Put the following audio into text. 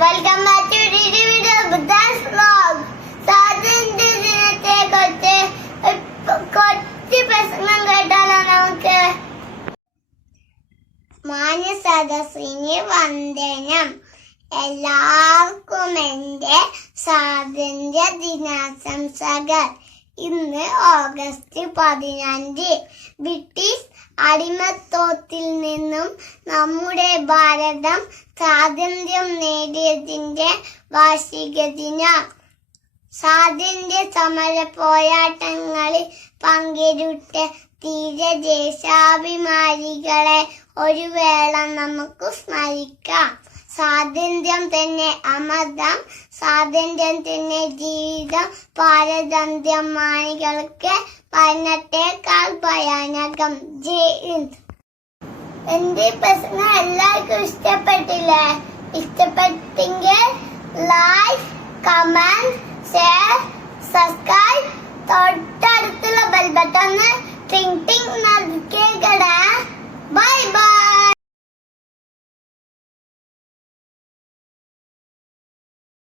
Welcome വന്ദനം. എല്ലാവർക്കും എന്റെ സ്വാതന്ത്ര്യ ദിനാശംസകൾ. ഇന്ന് ഓഗസ്റ്റ് പതിനഞ്ച്. ബ്രിട്ടീഷ് അടിമത്തോത്തിൽ നിന്നും നമ്മുടെ ഭാരതം സ്വാതന്ത്ര്യം നേടിയതിന്റെ വാർഷിക ദിനം സ്വാതന്ത്ര്യ സമര പോരാട്ടങ്ങളിൽ പങ്കെടുത്ത തീര ദേശാഭിമാനികളെ ഒരു വേള നമുക്ക് സ്മരിക്കാം. സ്വാതന്ത്ര്യം തന്നെ അമൃതം സ്വാതന്ത്ര്യം തന്നെ ജീവിതം പാരതന്ത്ര്യം മാണികൾക്ക് പഠനത്തെക്കാൾ ഭയാനകം. ജയ് ഹിന്ദ്. എന്റെ പ്രശ്നം എല്ലാവർക്കും ഇഷ്ടപ്പെട്ടില്ലേ? ഇഷ്ടപ്പെട്ടെങ്കിൽ ലൈക്ക് കമന്റ് ഷെയർ സബ്സ്ക്രൈബ് തൊട്ടടുത്തുള്ള ബൽബട്ടൊന്ന് ബട്ടൺ ടിങ് ടിങ്